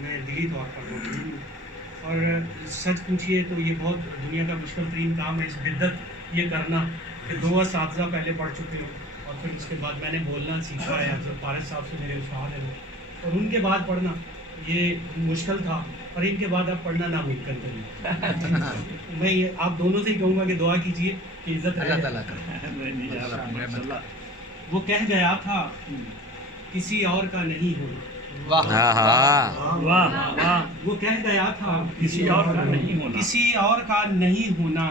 میں دلی طور پر موجود ہوں، اور سچ پوچھیے تو یہ بہت دنیا کا مشکل ترین کام ہے، اس بدت یہ کرنا کہ 2 اساتذہ پہلے پڑھ چکے ہوں اور پھر اس کے بعد میں نے بولنا سیکھا ہے، حضرت فارغ صاحب سے میرے استاد ہیں وہ، اور ان کے بعد پڑھنا یہ مشکل تھا، اور ان کے بعد اب پڑھنا ناممکن تھا۔ میں یہ آپ دونوں سے ہی کہوں گا کہ دعا کیجیے کہ عزت اللہ تعالیٰ کا وہ کہہ گیا تھا کسی اور کا نہیں ہونا، وہ کہہ گیا تھا کسی اور کا نہیں ہونا، کسی اور کا نہیں ہونا،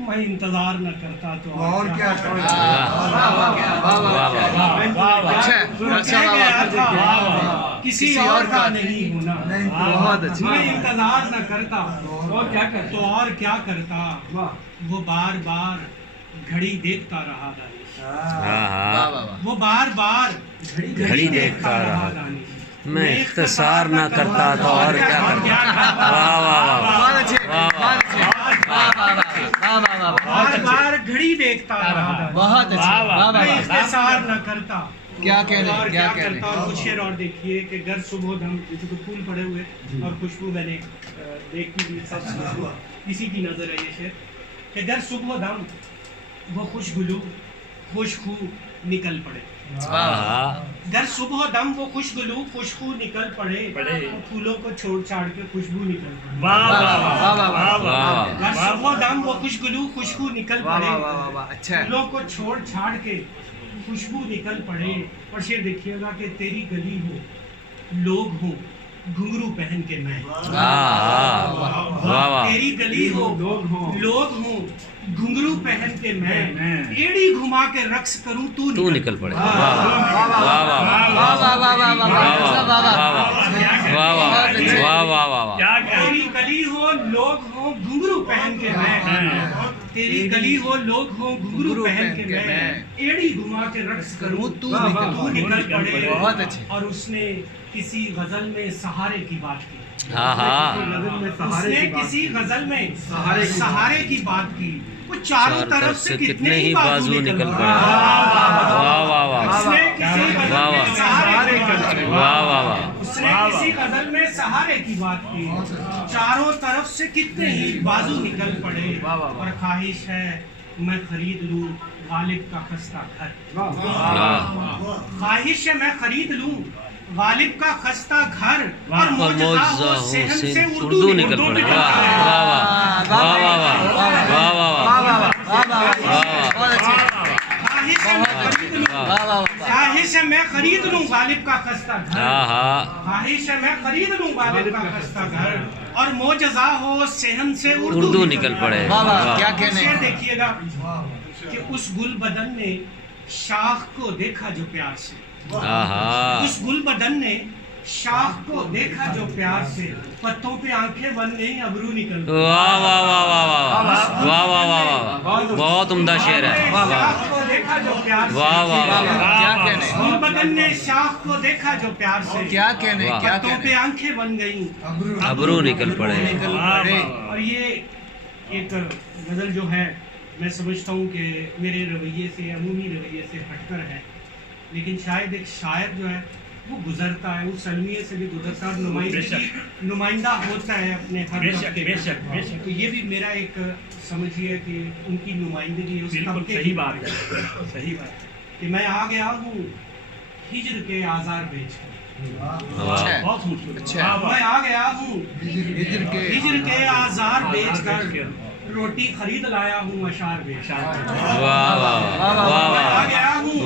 میں انتظار نہ کرتا تو اور کیا کسی اور کا نہیں ہونا، بہت اچھا، میں انتظار نہ کرتا تو اور کیا کرتا، وہ بار بار گھڑی دیکھتا رہا دانش، وہ بار بار گھڑی دیکھتا رہا دانش، میں اختصار نہ کرتا تو اور کیا کرتا۔ واہ واہ بار بار گھڑی دیکھتا رہا دانش، بہت اچھا، میں اختصار نہ کرتا کیا کہنے، اور کیا کیا کہنے۔ کرتا۔ اور کچھ شعر اور دیکھیے کہ گر صبح و دم، جیسے کہ پھول پڑے ہوئے اور خوشبو میں نے دیکھی بھی، سب خوشبو اسی کی نظر ہے یہ شعر کہ گر صبح و دم وہ خوش گلو خوشخو نکل پڑے، گر صبح و دم وہ خوش گلو خوشخو نکل پڑے، پھولوں کو چھوڑ چھاڑ کے خوشبو نکل پڑے، گر صبح و دم وہ خوش گلو خوشخو نکل پڑے، اچھا، پھولوں کو چھوڑ چھاڑ کے خوشبو نکل پڑے۔ اور شعر دیکھیے گا کہ تیری گلی ہو لوگ ہوں گھنگرو پہن کے میں، تیری گلی ہو لوگ ہوں گھنگرو پہن کے میں، ایڑی گھما کے رقص کروں تو نکل پڑے۔ تیری گلی ہو لوگ ہوں گھنگرو پہن کے میں، تیری گلی ہو لوگ ہوں گھنگرو پہن کے میں، ایڑی گھما کے رقص کروں تو نکل پڑے۔ بہت اچھے، اور اس نے کسی غزل میں سہارے کی بات کی، اس نے کسی غزل میں سہارے کی بات کی، وہ چاروں طرف سے کتنے ہی بازو نکل پڑے، اس نے کسی غزل میں سہارے کی بات کی، اس نے کسی غزل میں سہارے کی بات کی، چاروں طرف سے کتنے ہی بازو نکل پڑے۔ اور خواہش ہے میں خرید لوں غالب کا خستہ گھر، خواہش ہے میں خرید لوں غالب کا خستہ گھر، اور معجزہ ہو صحن سے اردو نکل پڑے۔ خواہش ہے میں خرید لوں غالب کا خستہ گھر، خواہش ہے میں خرید لوں غالب کا خستہ گھر، اور معجزہ ہو صحن سے اردو نکل پڑے۔ کیا کہنے۔ دیکھیے گا کہ اس گل بدن نے شاخ کو دیکھا جو پیار سے، اس گل بدن نے شاخ کو دیکھا جو پیار سے، پتوں پہ آنکھیں بن گئی ابرو نکل پڑے۔ بہت عمدہ شعر ہے۔ شاخ کو دیکھا جو پیار سے، کیا کہنے، گل بدن نے شاخ کو دیکھا جو پیار سے، کیا کہنے، کیا پتوں پہ کہنے۔ آنکھیں بن گئیں ابرو نکل پڑے۔ اور یہ ایک غزل جو ہے میں سمجھتا ہوں کہ میرے رویے سے، عمومی رویے سے ہٹ کر ہے، لیکن شاید ایک شاعر جو ہے وہ گزرتا ہے، اس المیے سے بھی گزرتا ہے، نمائندہ ہوتا ہے اپنے ہر طبقے کا۔ تو یہ بھی میرا ایک سمجھیے کہ ان کی نمائندگی اس طبقے کی، صحیح بات ہے، صحیح بات ہے کہ میں آ گیا ہوں ہجر کے آزار بیچ کر، بہت خوبصورت، اچھا، میں آ گیا ہوں ہجر ہجر کے آزار بیچ کر، روٹی خرید لایا ہوں اشعار بیچ کر، میں آ گیا ہوں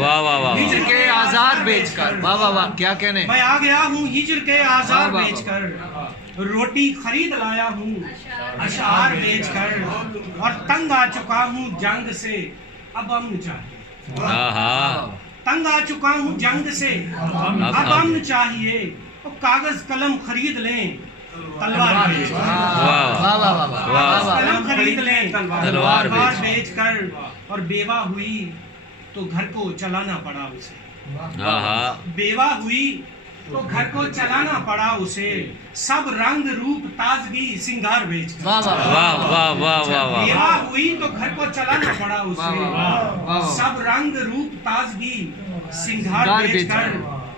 ہجر کے آزار بیچ کر، واہ واہ واہ، کیا کہنے۔ میں آ گیا ہوں ہجر کے آزار بیچ کر، روٹی خرید لایا ہوں اشعار بیچ کر، اور تنگ آ چکا ہوں جنگ سے اب امن چاہیے، تنگ آ چکا ہوں جنگ سے اب امن چاہیے، اور کاغذ قلم خرید لیں تلوار بیچ کر، کاغذ قلم خرید لیں تلوار بیچ کر، اور بیوہ ہوئی تو گھر کو چلانا پڑا اسے، بیوہ ہوئی تو گھر کو چلانا پڑا اسے، سب رنگ روپ تازگی سنگار بیچ کر، بیوہ ہوئی تو گھر کو چلانا پڑا اسے، سب رنگ روپ تازگی سنگار بیچ کر،